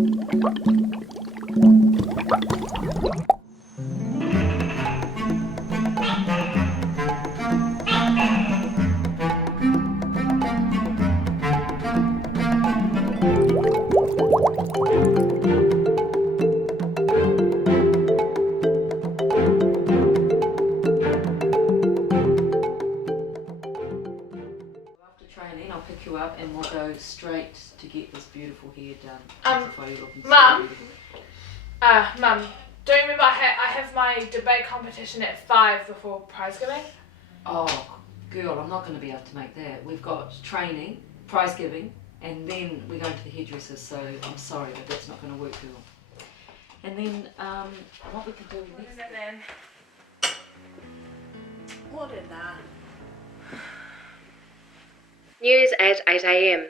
Training, I'll pick you up and we'll go straight to get this beautiful hair done. Mum, Mum, don't you remember I have my debate competition at 5 before prize giving? Oh, girl, I'm not going to be able to make that. We've got training, prize giving, and then we're going to the hairdressers, so I'm sorry, but that's not going to work, girl. And then, what we can do What next... is it then? What in that? News at 8 a.m.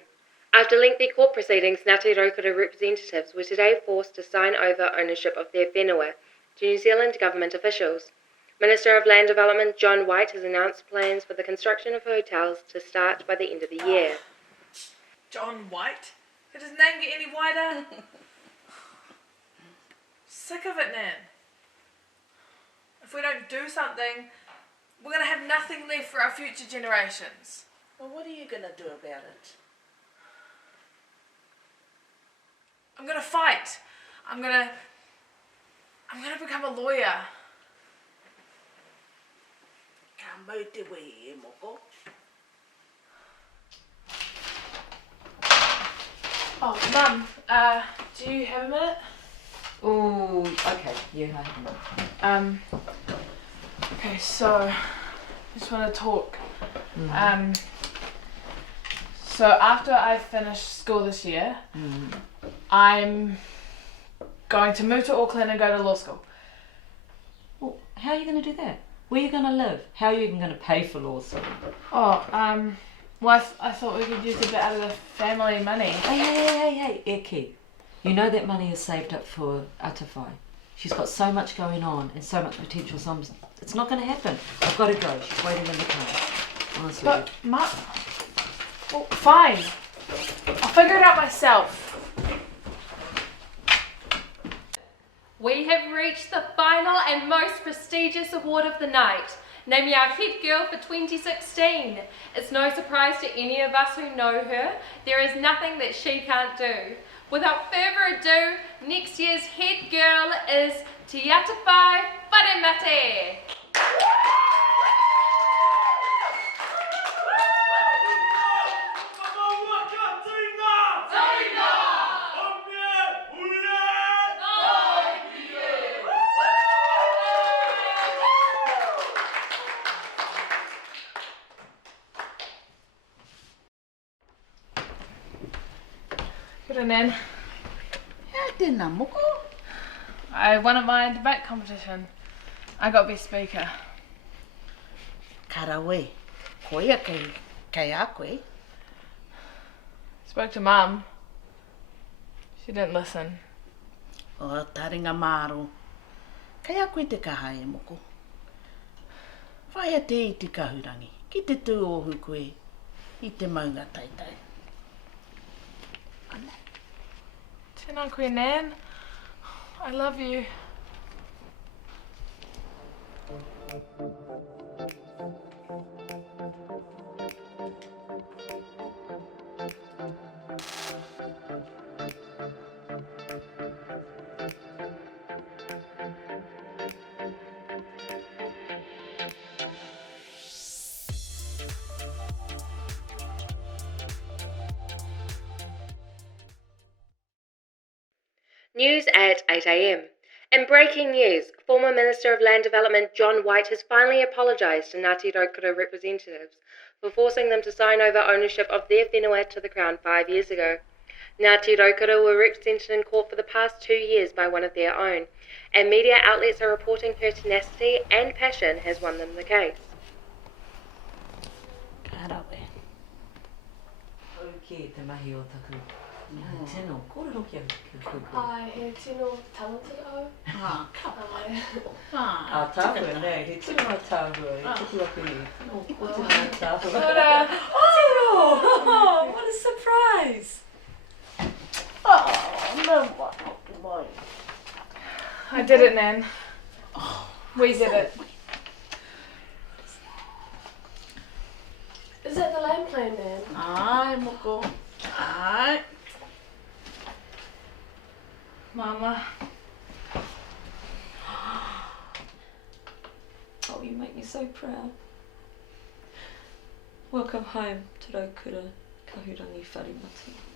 After lengthy court proceedings, Ngāti Raukura representatives were today forced to sign over ownership of their whenua to New Zealand government officials. Minister of Land Development John White has announced plans for the construction of hotels to start by the end of the year. John White? Did his name get any whiter? Sick of it, Nan. If we don't do something, we're going to have nothing left for our future generations. Well, what are you going to do about it? I'm going to fight. I'm going to become a lawyer. Ka mau te wei e moko. Oh, Mum, do you have a minute? Oh, okay, yeah, I have. Okay, so I just want to talk. So after I finish school this year, I'm going to move to Auckland and go to law school. Well, how are you going to do that? Where are you going to live? How are you even going to pay for law school? Oh, well, I thought we could use a bit out of the family money. Hey, Eke. You know that money is saved up for Atawhai. She's got so much going on and so much potential. It's not going to happen. I've got to go. She's waiting in the car. Honestly. But, Mum, well, fine. I'll figure it out myself. We have reached the final and most prestigious award of the night, naming our head girl for 2016. It's no surprise to any of us who know her. There is nothing that she can't do. Without further ado, next year's head girl is Te Atawhai Wharemate. Good Nan. Hea tēnā moko. I won at my debate competition. I got best speaker. Karawe. Koia kei a koe. Spoke to Mum. She didn't listen. O taringa māro. Kei a koe te kaha e moko. Whai a te I te kahurangi. Ki te tū ohu koe. I te maunga taitai. Ana. Tēnā koe, Nan. I love you. News at 8 a.m. In breaking news, former Minister of Land Development John White has finally apologised to Ngāti Raukura representatives for forcing them to sign over ownership of their whenua to the Crown 5 years ago. Ngāti Raukura were represented in court for the past 2 years by one of their own, and media outlets are reporting her tenacity and passion has won them the case. Karawe. Ke te mahi o taku. Tēnō, kōrero kia kuku. Ai, he tino talented o. Ah, ka. Ah, tāhua, nei, he tino a tāhua, he tuku aku ni. O tino a tāhua. Ora. Oh, what a surprise! Oh, Tēnā wāhoki mai. I did it, Nan. We did it. Is that the land plan, Nan? Ai, moko. Ai. Mama. Oh, you make me so proud. Welcome home, Te Raukura Kahurangi Wharimati.